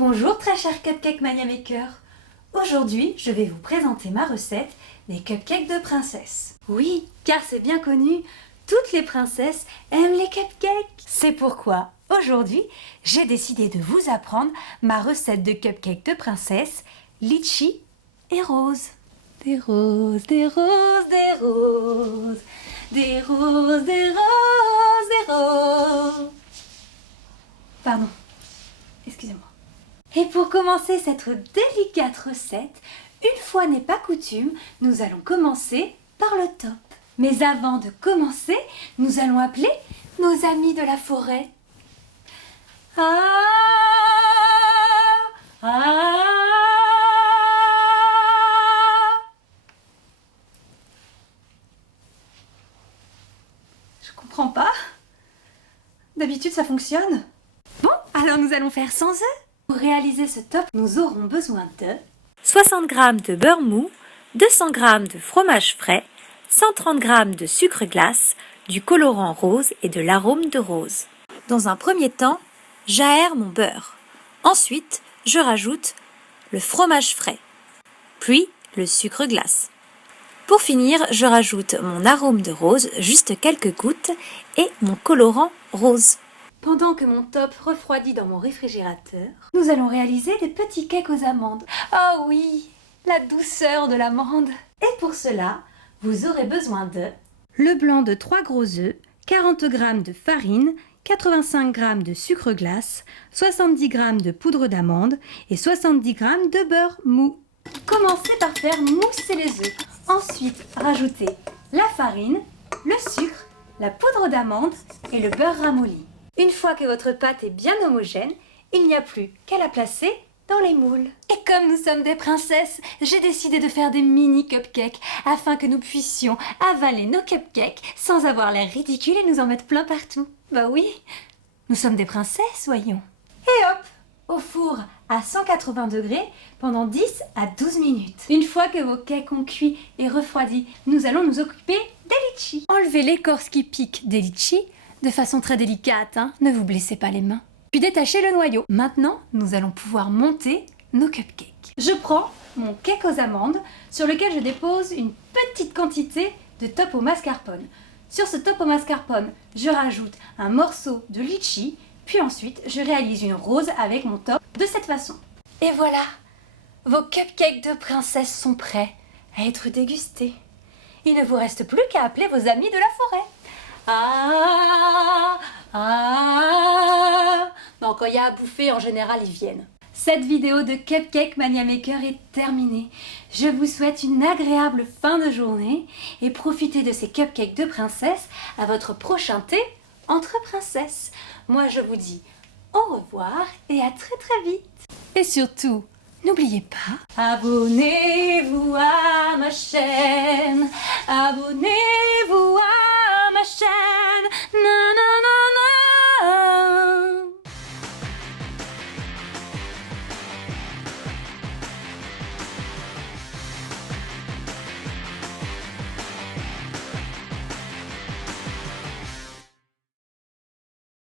Bonjour très chers Cupcake Mania Maker. Aujourd'hui, je vais vous présenter ma recette des cupcakes de princesse. Oui, car c'est bien connu, toutes les princesses aiment les cupcakes. C'est pourquoi, aujourd'hui, j'ai décidé de vous apprendre ma recette de cupcakes de princesse, litchi et rose. Des roses, des roses, des roses, des roses, des roses, des roses. Pardon, excusez-moi. Et pour commencer cette délicate recette, une fois n'est pas coutume, nous allons commencer par le top. Mais avant de commencer, nous allons appeler nos amis de la forêt. Ah, ah. Je comprends pas. D'habitude, ça fonctionne. Bon, alors nous allons faire sans eux. Pour réaliser ce top, nous aurons besoin de 60 g de beurre mou, 200 g de fromage frais, 130 g de sucre glace, du colorant rose et de l'arôme de rose. Dans un premier temps, j'aère mon beurre. Ensuite, je rajoute le fromage frais, puis le sucre glace. Pour finir, je rajoute mon arôme de rose, juste quelques gouttes, et mon colorant rose. Pendant que mon top refroidit dans mon réfrigérateur, nous allons réaliser des petits cakes aux amandes. Oh oui, la douceur de l'amande. Et pour cela, vous aurez besoin de le blanc de 3 gros œufs, 40 g de farine, 85 g de sucre glace, 70 g de poudre d'amande et 70 g de beurre mou. Commencez par faire mousser les œufs. Ensuite, rajoutez la farine, le sucre, la poudre d'amande et le beurre ramolli. Une fois que votre pâte est bien homogène, il n'y a plus qu'à la placer dans les moules. Et comme nous sommes des princesses, j'ai décidé de faire des mini cupcakes afin que nous puissions avaler nos cupcakes sans avoir l'air ridicule et nous en mettre plein partout. Bah oui, nous sommes des princesses, voyons. Et hop, au four à 180 degrés pendant 10 à 12 minutes. Une fois que vos cakes ont cuit et refroidi, nous allons nous occuper des litchis. Enlevez l'écorce qui pique des litchis de façon très délicate, hein, ne vous blessez pas les mains. Puis détachez le noyau. Maintenant, nous allons pouvoir monter nos cupcakes. Je prends mon cake aux amandes sur lequel je dépose une petite quantité de top au mascarpone. Sur ce top au mascarpone, je rajoute un morceau de litchi, puis ensuite je réalise une rose avec mon top de cette façon. Et voilà, vos cupcakes de princesse sont prêts à être dégustés. Il ne vous reste plus qu'à appeler vos amis de la forêt. Non, quand il y a à bouffer, en général, ils viennent. Cette vidéo de Cupcake Mania Maker est terminée. Je vous souhaite une agréable fin de journée et profitez de ces cupcakes de princesse à votre prochain thé entre princesses. Moi, je vous dis au revoir et à très très vite. Et surtout, n'oubliez pas, abonnez-vous à ma chaîne. Abonnez-vous à ma chaîne.